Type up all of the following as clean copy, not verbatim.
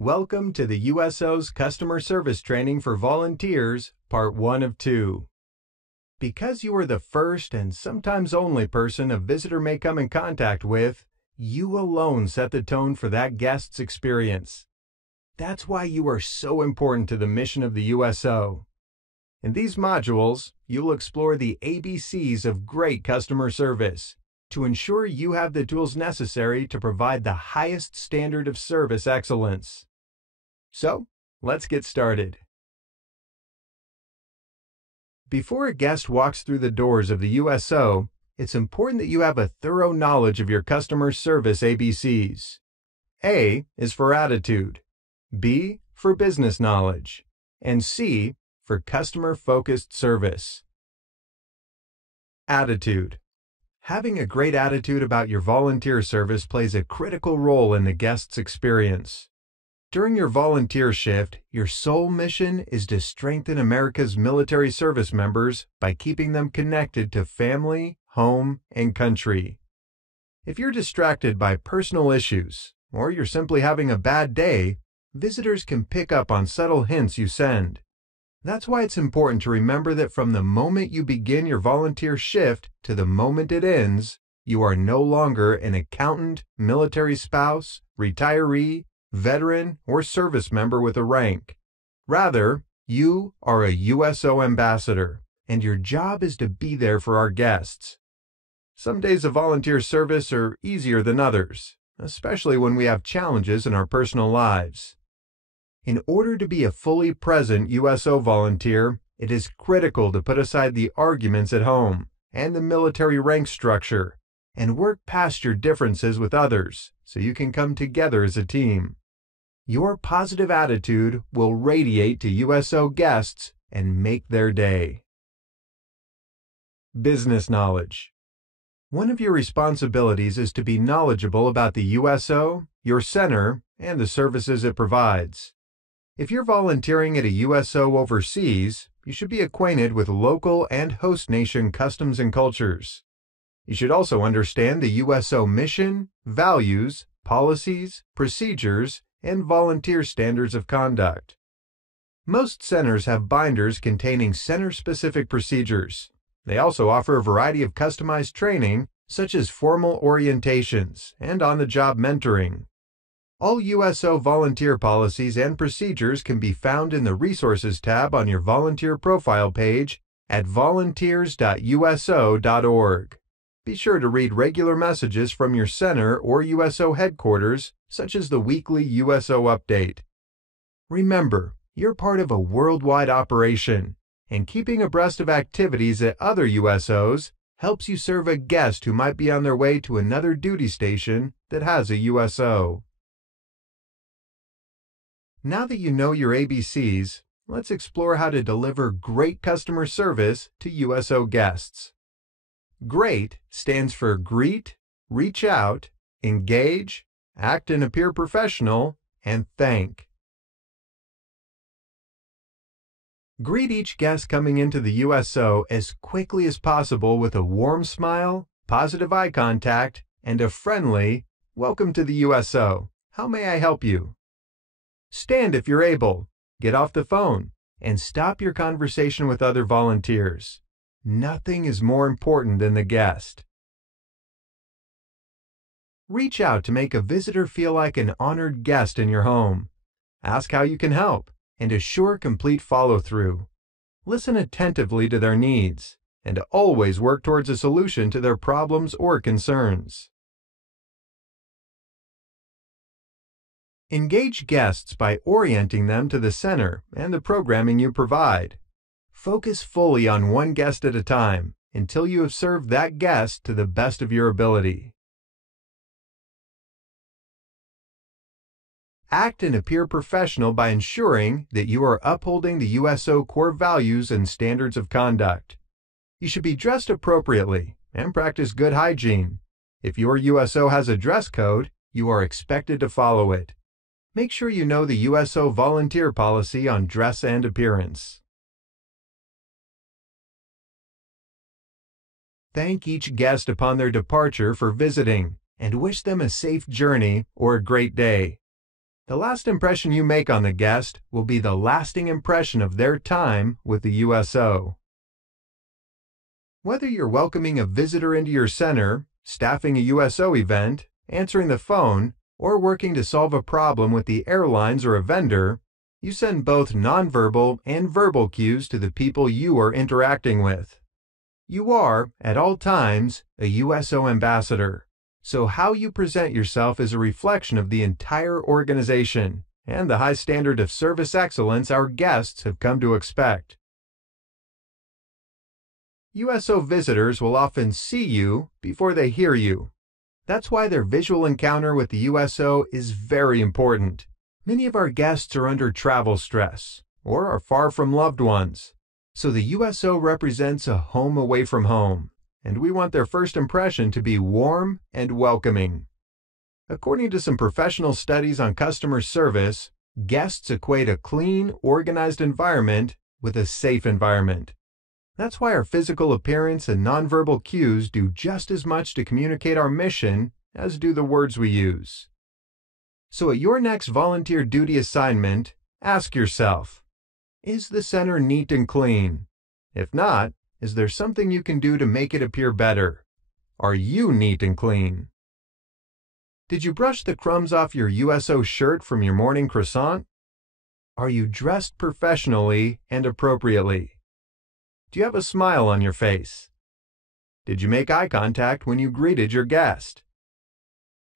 Welcome to the USO's Customer Service Training for Volunteers, Part 1 of 2. Because you are the first and sometimes only person a visitor may come in contact with, you alone set the tone for that guest's experience. That's why you are so important to the mission of the USO. In these modules, you'll explore the ABCs of great customer service to ensure you have the tools necessary to provide the highest standard of service excellence. So, let's get started. Before a guest walks through the doors of the USO, it's important that you have a thorough knowledge of your customer service ABCs. A is for attitude, B for business knowledge, and C for customer-focused service. Attitude. Having a great attitude about your volunteer service plays a critical role in the guest's experience. During your volunteer shift, your sole mission is to strengthen America's military service members by keeping them connected to family, home, and country. If you're distracted by personal issues, or you're simply having a bad day, visitors can pick up on subtle hints you send. That's why it's important to remember that from the moment you begin your volunteer shift to the moment it ends, you are no longer an accountant, military spouse, retiree, veteran, or service member with a rank. Rather, you are a USO ambassador, and your job is to be there for our guests. Some days of volunteer service are easier than others, especially when we have challenges in our personal lives. In order to be a fully present USO volunteer, it is critical to put aside the arguments at home and the military rank structure and work past your differences with others so you can come together as a team. Your positive attitude will radiate to USO guests and make their day. Business knowledge. One of your responsibilities is to be knowledgeable about the USO, your center, and the services it provides. If you're volunteering at a USO overseas, you should be acquainted with local and host nation customs and cultures. You should also understand the USO mission, values, policies, procedures, and volunteer standards of conduct. Most centers have binders containing center-specific procedures. They also offer a variety of customized training, such as formal orientations and on-the-job mentoring. All USO volunteer policies and procedures can be found in the Resources tab on your volunteer profile page at volunteers.uso.org. Be sure to read regular messages from your center or USO headquarters, such as the weekly USO update. Remember, you're part of a worldwide operation, and keeping abreast of activities at other USOs helps you serve a guest who might be on their way to another duty station that has a USO. Now that you know your ABCs, let's explore how to deliver great customer service to USO guests. GREAT stands for greet, reach out, engage, act and appear professional, and thank. Greet each guest coming into the USO as quickly as possible with a warm smile, positive eye contact, and a friendly, "Welcome to the USO. How may I help you?" Stand if you're able, get off the phone, and stop your conversation with other volunteers. Nothing is more important than the guest. Reach out to make a visitor feel like an honored guest in your home. Ask how you can help, and assure complete follow-through. Listen attentively to their needs, and always work towards a solution to their problems or concerns. Engage guests by orienting them to the center and the programming you provide. Focus fully on one guest at a time until you have served that guest to the best of your ability. Act and appear professional by ensuring that you are upholding the USO core values and standards of conduct. You should be dressed appropriately and practice good hygiene. If your USO has a dress code, you are expected to follow it. Make sure you know the USO volunteer policy on dress and appearance. Thank each guest upon their departure for visiting and wish them a safe journey or a great day. The last impression you make on the guest will be the lasting impression of their time with the USO. Whether you're welcoming a visitor into your center, staffing a USO event, answering the phone, or working to solve a problem with the airlines or a vendor, you send both nonverbal and verbal cues to the people you are interacting with. You are, at all times, a USO ambassador, so how you present yourself is a reflection of the entire organization and the high standard of service excellence our guests have come to expect. USO visitors will often see you before they hear you. That's why their visual encounter with the USO is very important. Many of our guests are under travel stress or are far from loved ones, so the USO represents a home away from home, and we want their first impression to be warm and welcoming. According to some professional studies on customer service, guests equate a clean, organized environment with a safe environment. That's why our physical appearance and nonverbal cues do just as much to communicate our mission as do the words we use. So at your next volunteer duty assignment, ask yourself, is the center neat and clean? If not, is there something you can do to make it appear better? Are you neat and clean? Did you brush the crumbs off your USO shirt from your morning croissant? Are you dressed professionally and appropriately? Do you have a smile on your face? Did you make eye contact when you greeted your guest?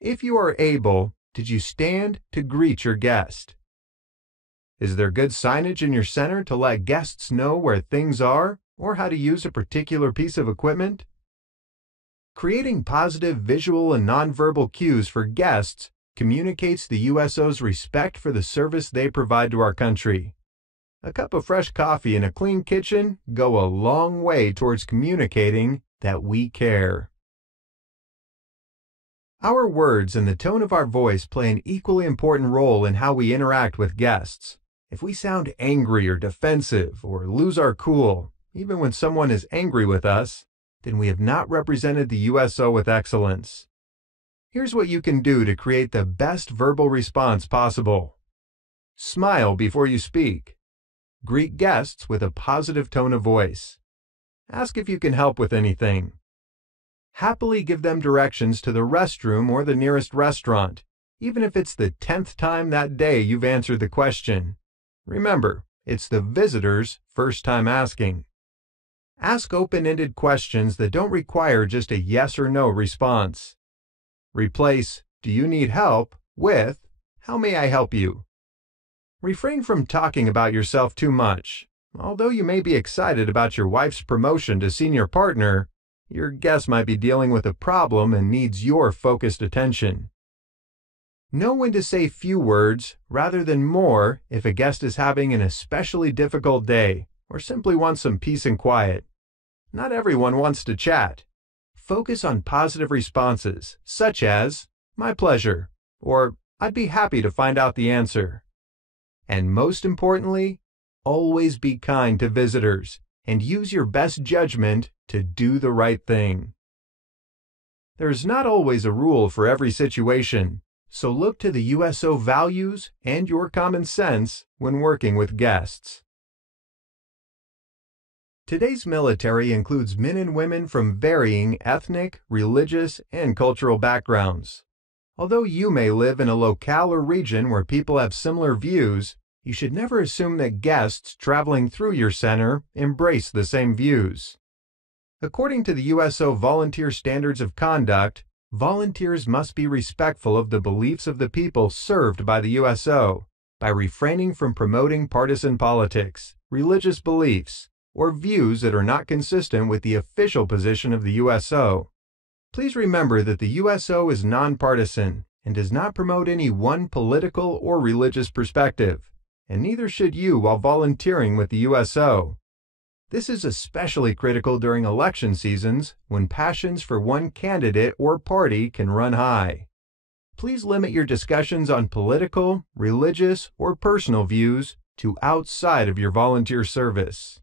If you are able, did you stand to greet your guest? Is there good signage in your center to let guests know where things are or how to use a particular piece of equipment? Creating positive visual and nonverbal cues for guests communicates the USO's respect for the service they provide to our country. A cup of fresh coffee and a clean kitchen go a long way towards communicating that we care. Our words and the tone of our voice play an equally important role in how we interact with guests. If we sound angry or defensive or lose our cool, even when someone is angry with us, then we have not represented the USO with excellence. Here's what you can do to create the best verbal response possible. Smile before you speak. Greet guests with a positive tone of voice. Ask if you can help with anything. Happily give them directions to the restroom or the nearest restaurant, even if it's the 10th time that day you've answered the question. Remember, it's the visitor's first time asking. Ask open-ended questions that don't require just a yes or no response. Replace, "Do you need help?" with, "How may I help you?" Refrain from talking about yourself too much. Although you may be excited about your wife's promotion to senior partner, your guest might be dealing with a problem and needs your focused attention. Know when to say few words rather than more if a guest is having an especially difficult day or simply wants some peace and quiet. Not everyone wants to chat. Focus on positive responses, such as, "My pleasure," or "I'd be happy to find out the answer." And most importantly, always be kind to visitors and use your best judgment to do the right thing. There's not always a rule for every situation, so look to the USO values and your common sense when working with guests. Today's military includes men and women from varying ethnic, religious, and cultural backgrounds. Although you may live in a locale or region where people have similar views, you should never assume that guests traveling through your center embrace the same views. According to the USO Volunteer Standards of Conduct, volunteers must be respectful of the beliefs of the people served by the USO by refraining from promoting partisan politics, religious beliefs, or views that are not consistent with the official position of the USO. Please remember that the USO is nonpartisan and does not promote any one political or religious perspective, and neither should you while volunteering with the USO. This is especially critical during election seasons when passions for one candidate or party can run high. Please limit your discussions on political, religious, or personal views to outside of your volunteer service.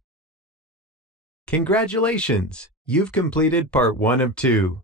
Congratulations! You've completed part 1 of 2.